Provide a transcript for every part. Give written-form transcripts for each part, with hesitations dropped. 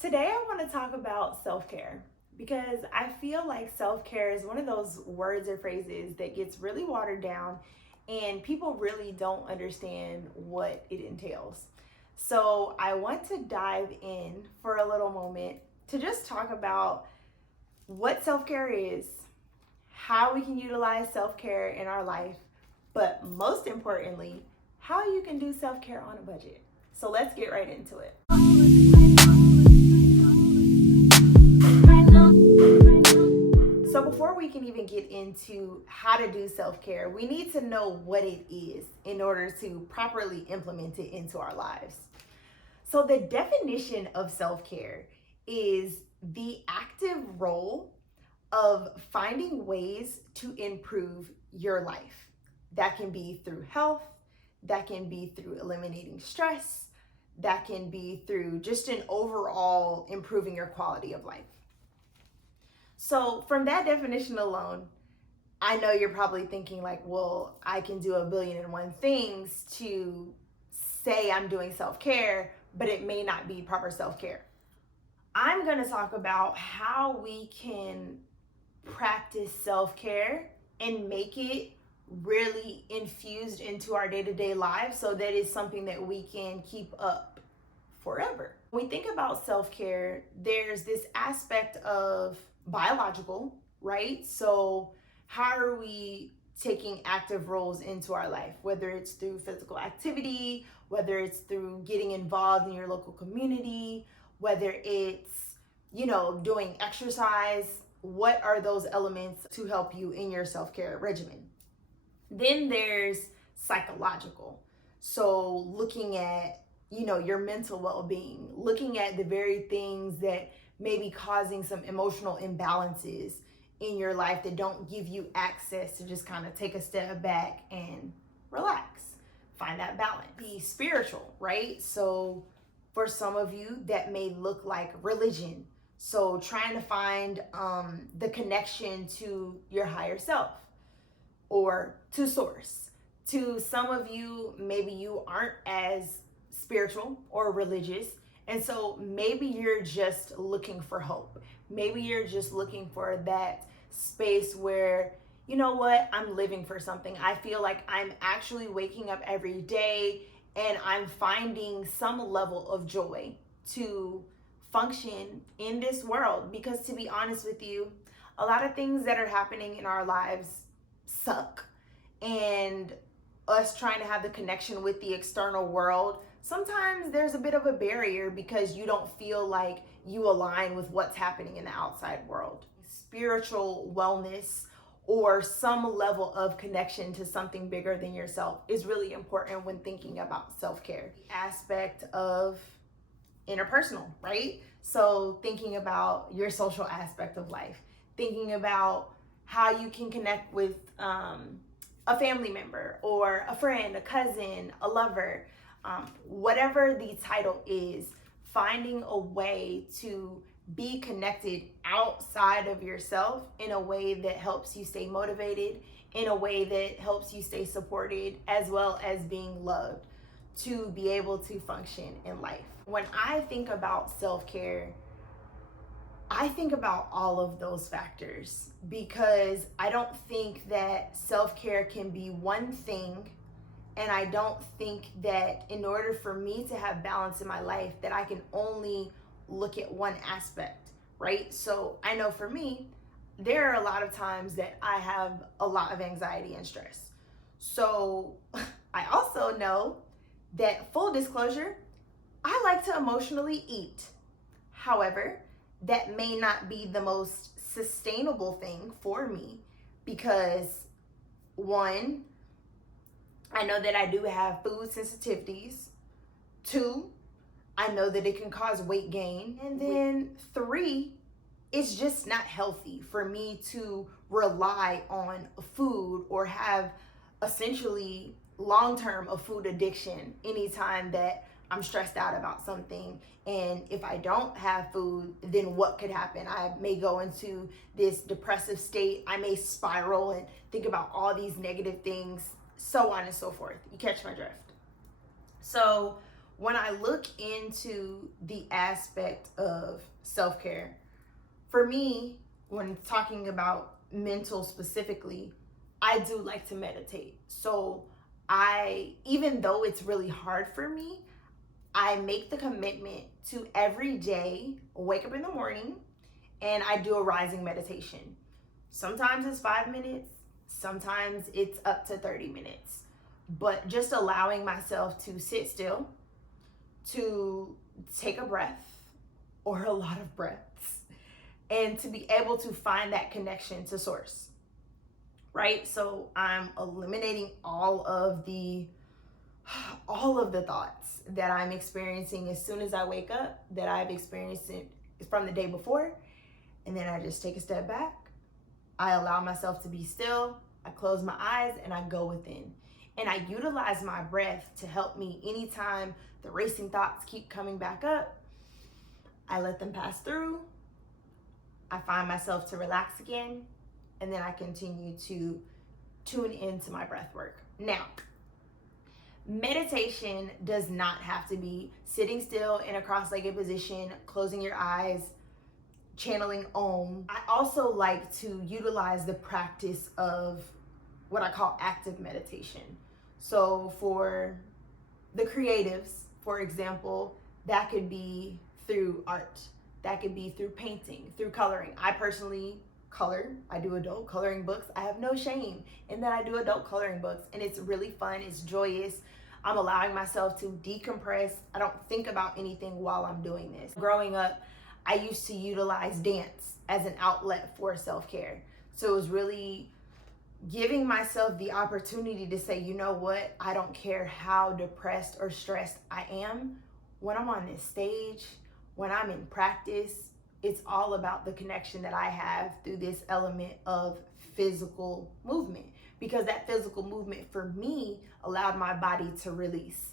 Today, I want to talk about self care because I feel like self care is one of those words or phrases that gets really watered down and people really don't understand what it entails. So, I want to dive in for a little moment to just talk about what self care is, how we can utilize self care in our life, but most importantly, how you can do self care on a budget. So, let's get right into it. So, before we can even get into how to do self care, we need to know what it is in order to properly implement it into our lives. So, the definition of self care is the active role of finding ways to improve your life. That can be through health, that can be through eliminating stress, that can be through just an overall improving your quality of life. So, from that definition alone, I know you're probably thinking, like, well, I can do a billion and one things to say I'm doing self care, but it may not be proper self care. I'm going to talk about how we can practice self care and make it really infused into our day to day lives so that it's something that we can keep up forever. When we think about self care, there's this aspect of biological, right? So, how are we taking active roles into our life, whether it's through physical activity, whether it's through getting involved in your local community, whether it's, doing exercise? What are those elements to help you in your self care regimen? Then there's psychological. So, looking at your mental well-being, looking at the very things that may be causing some emotional imbalances in your life that don't give you access to just kind of take a step back and relax, find that balance. Be spiritual, right? So for some of you that may look like religion, so trying to find the connection to your higher self or to source. To some of you, maybe you aren't as spiritual or religious, and so maybe you're just looking for hope. Maybe you're just looking for that space where, you know what, I'm living for something. I feel like I'm actually waking up every day and I'm finding some level of joy to function in this world. Because to be honest with you, a lot of things that are happening in our lives suck. And us trying to have the connection with the external world, sometimes there's a bit of a barrier because you don't feel like you align with what's happening in the outside world. Spiritual wellness or some level of connection to something bigger than yourself is really important when thinking about self-care. The aspect of interpersonal, right? So thinking about your social aspect of life, thinking about how you can connect with a family member or a friend, a cousin, a lover, whatever the title is, finding a way to be connected outside of yourself in a way that helps you stay motivated, in a way that helps you stay supported, as well as being loved to be able to function in life. When I think about self-care, I think about all of those factors because I don't think that self-care can be one thing, and I don't think that in order for me to have balance in my life that I can only look at one aspect, right? So I know for me, there are a lot of times that I have a lot of anxiety and stress. So I also know that, full disclosure, I like to emotionally eat. However, that may not be the most sustainable thing for me because, one, I know that I do have food sensitivities. Two, I know that it can cause weight gain. And then three, it's just not healthy for me to rely on food or have essentially long-term a food addiction anytime that I'm stressed out about something. And if I don't have food, then what could happen? I may go into this depressive state. I may spiral and think about all these negative things, so on and so forth. You catch my drift. So when I look into the aspect of self-care, for me, when talking about mental specifically, I do like to meditate. So even though it's really hard for me, I make the commitment to every day wake up in the morning and I do a rising meditation. Sometimes it's 5 minutes, sometimes it's up to 30 minutes. But just allowing myself to sit still, to take a breath or a lot of breaths, and to be able to find that connection to source, right? So I'm eliminating all of the thoughts that I'm experiencing as soon as I wake up, that I've experienced it from the day before. And then I just take a step back. I allow myself to be still. I close my eyes and I go within. And I utilize my breath to help me anytime the racing thoughts keep coming back up. I let them pass through. I find myself to relax again. And then I continue to tune into my breath work. Now, meditation does not have to be sitting still in a cross-legged position, closing your eyes, channeling Om. I also like to utilize the practice of what I call active meditation. So for the creatives, for example, that could be through art, that could be through painting, through coloring. I personally color. I do adult coloring books. I have no shame in that I do adult coloring books, and it's really fun. It's joyous. I'm allowing myself to decompress. I don't think about anything while I'm doing this. Growing up, I used to utilize dance as an outlet for self-care. So it was really giving myself the opportunity to say, you know what? I don't care how depressed or stressed I am. When I'm on this stage, when I'm in practice, it's all about the connection that I have through this element of physical movement, because that physical movement for me allowed my body to release,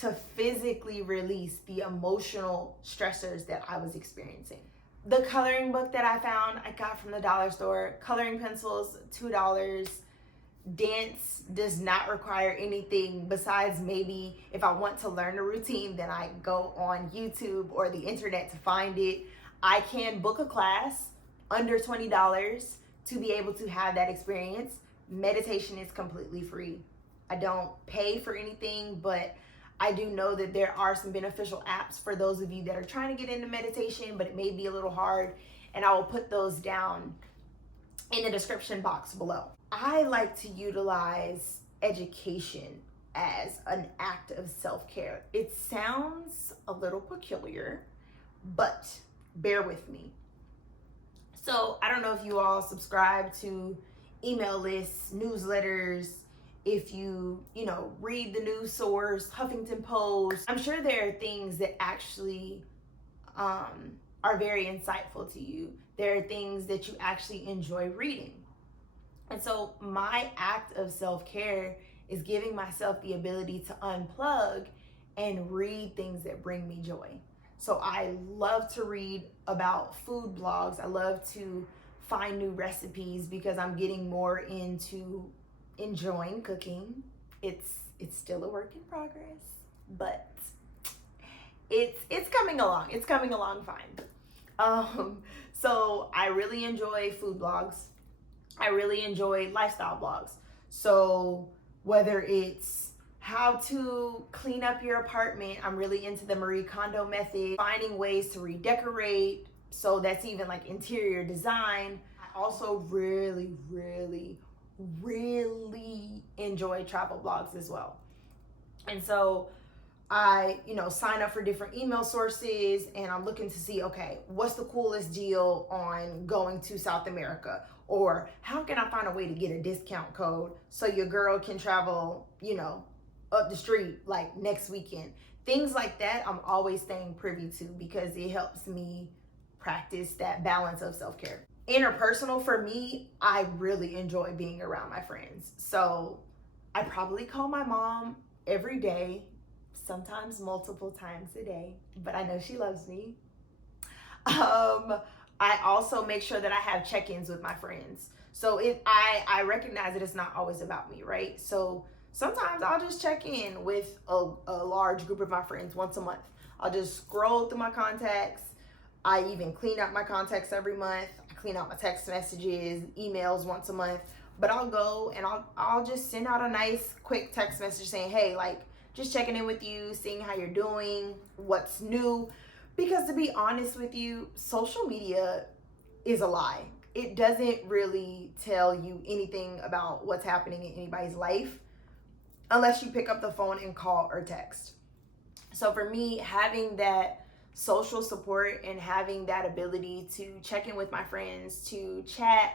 to physically release the emotional stressors that I was experiencing. The coloring book that I found, I got from the dollar store. Coloring pencils, $2. Dance does not require anything besides maybe if I want to learn a routine, then I go on YouTube or the internet to find it. I can book a class under $20 to be able to have that experience. Meditation is completely free. I don't pay for anything, but I do know that there are some beneficial apps for those of you that are trying to get into meditation, but it may be a little hard, and I will put those down in the description box below. I like to utilize education as an act of self-care. It sounds a little peculiar, but bear with me. So I don't know if you all subscribe to email lists, newsletters, if you read the news source, Huffington Post. I'm sure there are things that actually are very insightful to you. There are things that you actually enjoy reading. And so my act of self-care is giving myself the ability to unplug and read things that bring me joy. So I love to read about food blogs. I love to find new recipes because I'm getting more into enjoying cooking. It's still a work in progress, but it's coming along. It's coming along fine. So I really enjoy food blogs. I really enjoy lifestyle blogs. So whether it's how to clean up your apartment, I'm really into the Marie Kondo method, finding ways to redecorate. So that's even like interior design. I also really enjoy travel blogs as well. And so I, sign up for different email sources, and I'm looking to see, okay, what's the coolest deal on going to South America? Or how can I find a way to get a discount code so your girl can travel, up the street like next weekend? Things like that I'm always staying privy to because it helps me practice that balance of self-care. Interpersonal, for me, I really enjoy being around my friends. So I probably call my mom every day, sometimes multiple times a day, but I know she loves me. I also make sure that I have check-ins with my friends. So I recognize that it's not always about me, right? So Sometimes I'll just check in with a large group of my friends once a month. I'll just scroll through my contacts. I even clean out my contacts every month. I clean out my text messages, emails once a month. But I'll go and I'll just send out a nice quick text message saying, hey, like, just checking in with you, seeing how you're doing, what's new. Because to be honest with you, social media is a lie. It doesn't really tell you anything about what's happening in anybody's life unless you pick up the phone and call or text. So for me, having that social support and having that ability to check in with my friends, to chat,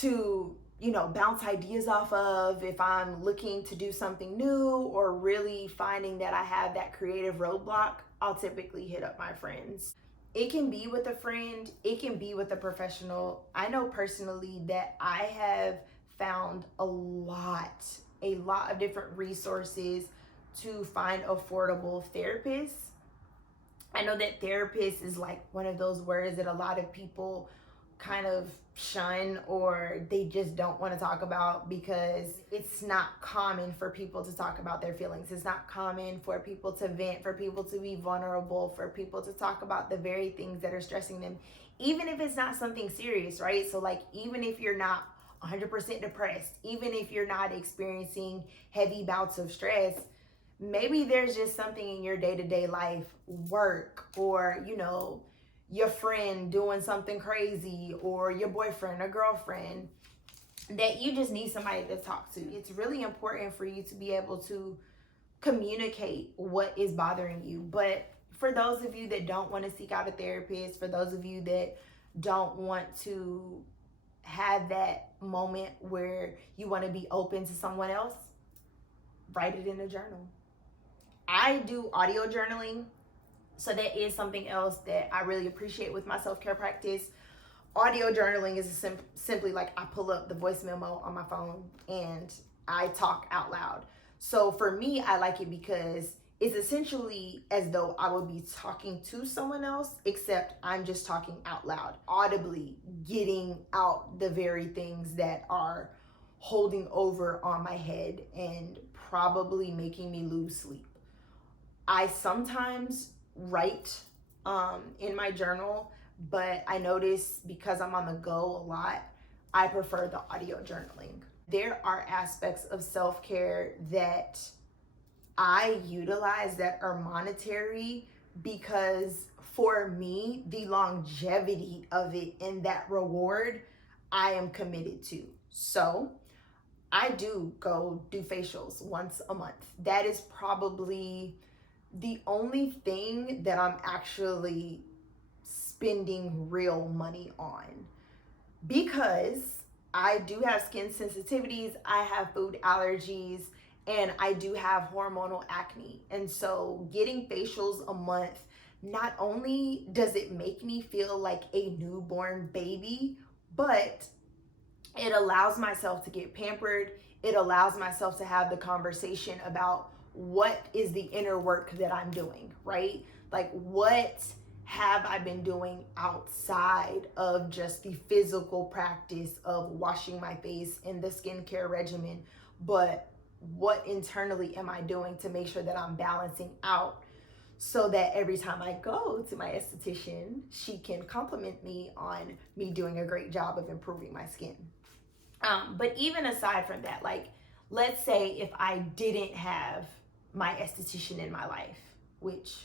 to, you know, bounce ideas off of if I'm looking to do something new or really finding that I have that creative roadblock, I'll typically hit up my friends. It can be with a friend, it can be with a professional. I know personally that I have found a lot of different resources to find affordable therapists. I know that therapist is like one of those words that a lot of people kind of shun or they just don't want to talk about because it's not common for people to talk about their feelings. It's not common for people to vent, for people to be vulnerable, for people to talk about the very things that are stressing them, even if it's not something serious, right? So like, even if you're not 100% depressed, even if you're not experiencing heavy bouts of stress, maybe there's just something in your day-to-day life, work, or, you know, your friend doing something crazy, or your boyfriend or girlfriend, that you just need somebody to talk to. It's really important for you to be able to communicate what is bothering you. But for those of you that don't want to seek out a therapist, for those of you that don't want to have that moment where you want to be open to someone else, write it in a journal. I do audio journaling, so that is something else that I really appreciate with my self-care practice. Audio journaling is simply like I pull up the voice memo on my phone and I talk out loud. So for me, I like it because it's essentially as though I would be talking to someone else, except I'm just talking out loud, audibly getting out the very things that are holding over on my head and probably making me lose sleep. I sometimes write in my journal, but I notice because I'm on the go a lot, I prefer the audio journaling. There are aspects of self-care that I utilize that are monetary because for me, the longevity of it and that reward, I am committed to. So I do go do facials once a month. That is probably the only thing that I'm actually spending real money on, because I do have skin sensitivities, I have food allergies, and I do have hormonal acne. And so getting facials a month, not only does it make me feel like a newborn baby, but it allows myself to get pampered. It allows myself to have the conversation about what is the inner work that I'm doing, right? Like, what have I been doing outside of just the physical practice of washing my face in the skincare regimen, but what internally am I doing to make sure that I'm balancing out so that every time I go to my esthetician, she can compliment me on me doing a great job of improving my skin. But even aside from that, like, let's say if I didn't have my esthetician in my life, which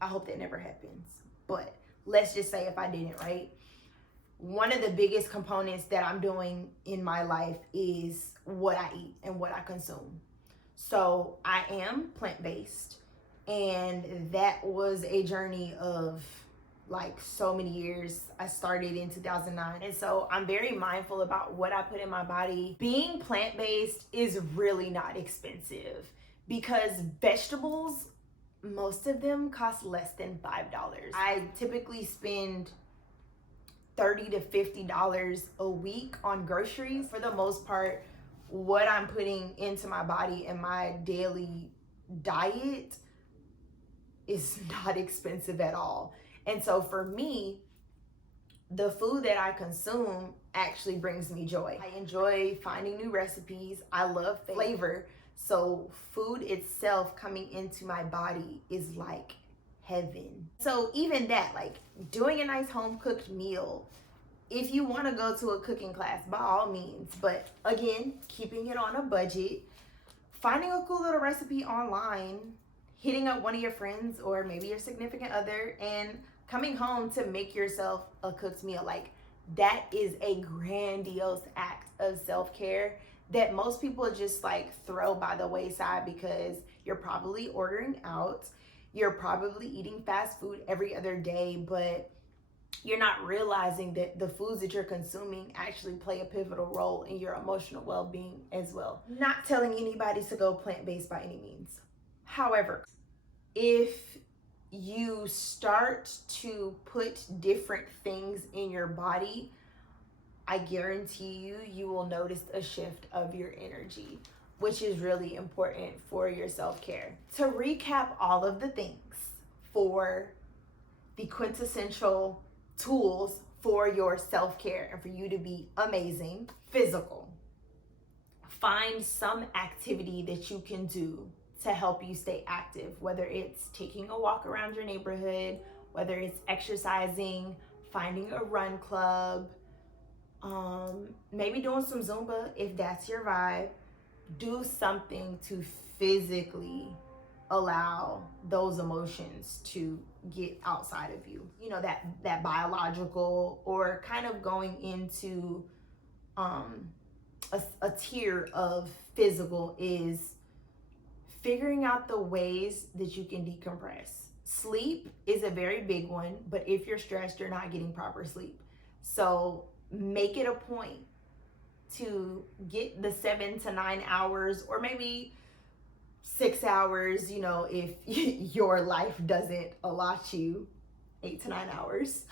I hope that never happens, but let's just say if I didn't, right? One of the biggest components that I'm doing in my life is what I eat and what I consume. So I am plant-based, and that was a journey of like so many years. I started in 2009, and so I'm very mindful about what I put in my body. Being plant-based is really not expensive because vegetables, most of them cost less than $5. I typically spend $30 to $50 a week on groceries. For the most part, what I'm putting into my body and my daily diet is not expensive at all. And so for me, the food that I consume actually brings me joy. I enjoy finding new recipes. I love flavor. So food itself coming into my body is like heaven. So even that, like doing a nice home cooked meal, if you want to go to a cooking class, by all means, but again, keeping it on a budget, finding a cool little recipe online, hitting up one of your friends or maybe your significant other, and coming home to make yourself a cooked meal. Like, that is a grandiose act of self-care that most people just like throw by the wayside because you're probably ordering out, you're probably eating fast food every other day, but you're not realizing that the foods that you're consuming actually play a pivotal role in your emotional well-being as well. Not telling anybody to go plant-based by any means. However, if you start to put different things in your body, I guarantee you will notice a shift of your energy, which is really important for your self-care. To recap all of the things for the quintessential tools for your self-care and for you to be amazing. Physical. Find some activity that you can do to help you stay active, whether it's taking a walk around your neighborhood, whether it's exercising, finding a run club, maybe doing some Zumba if that's your vibe. Do something to physically allow those emotions to get outside of you. You know, that biological, or kind of going into a tier of physical is figuring out the ways that you can decompress. Sleep is a very big one, but if you're stressed, you're not getting proper sleep. So make it a point to get the 7 to 9 hours, or maybe 6 hours, you know, if your life doesn't allot you 8 to 9 hours.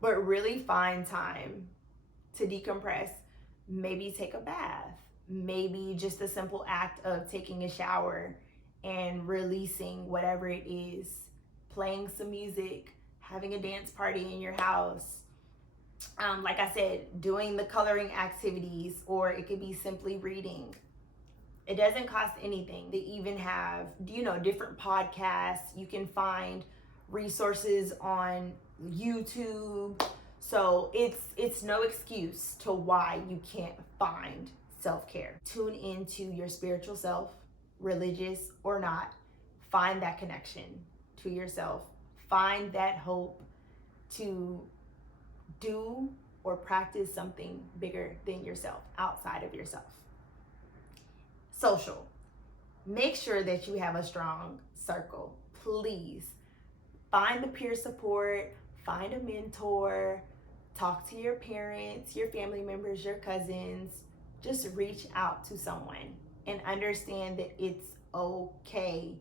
But really find time to decompress. Maybe take a bath. Maybe just a simple act of taking a shower and releasing whatever it is. Playing some music, having a dance party in your house. Like I said, doing the coloring activities, or it could be simply reading. It doesn't cost anything. They even have, you know, different podcasts. You can find resources on YouTube. So it's no excuse to why you can't find self-care. Tune into your spiritual self, religious or not. Find that connection to yourself. Find that hope to do or practice something bigger than yourself, outside of yourself. Social. Make sure that you have a strong circle. Please find the peer support, find a mentor, talk to your parents, your family members, your cousins. Just reach out to someone and understand that it's okay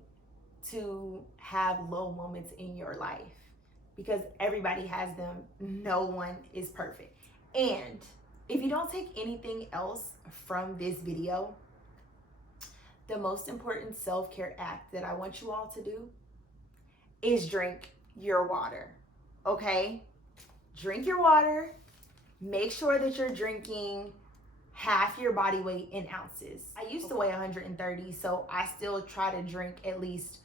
to have low moments in your life, because everybody has them. No one is perfect. And if you don't take anything else from this video, the most important self-care act that I want you all to do is drink your water, okay? Drink your water. Make sure that you're drinking half your body weight in ounces. I used to weigh 130, so I still try to drink at least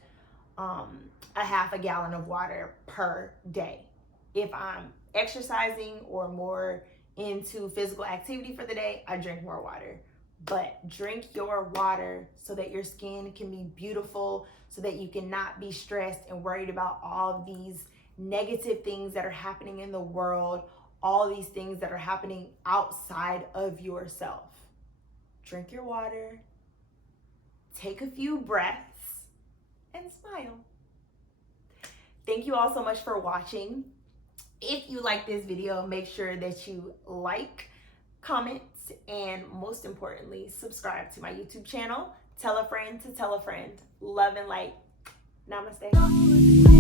a half a gallon of water per day. If I'm exercising or more into physical activity for the day, I drink more water. But drink your water so that your skin can be beautiful, so that you can not be stressed and worried about all these negative things that are happening in the world, all these things that are happening outside of yourself. Drink your water, take a few breaths, and smile. Thank you all so much for watching. If you like this video, make sure that you like, comment, and most importantly, subscribe to my YouTube channel. Tell a friend to tell a friend. Love and light. Namaste.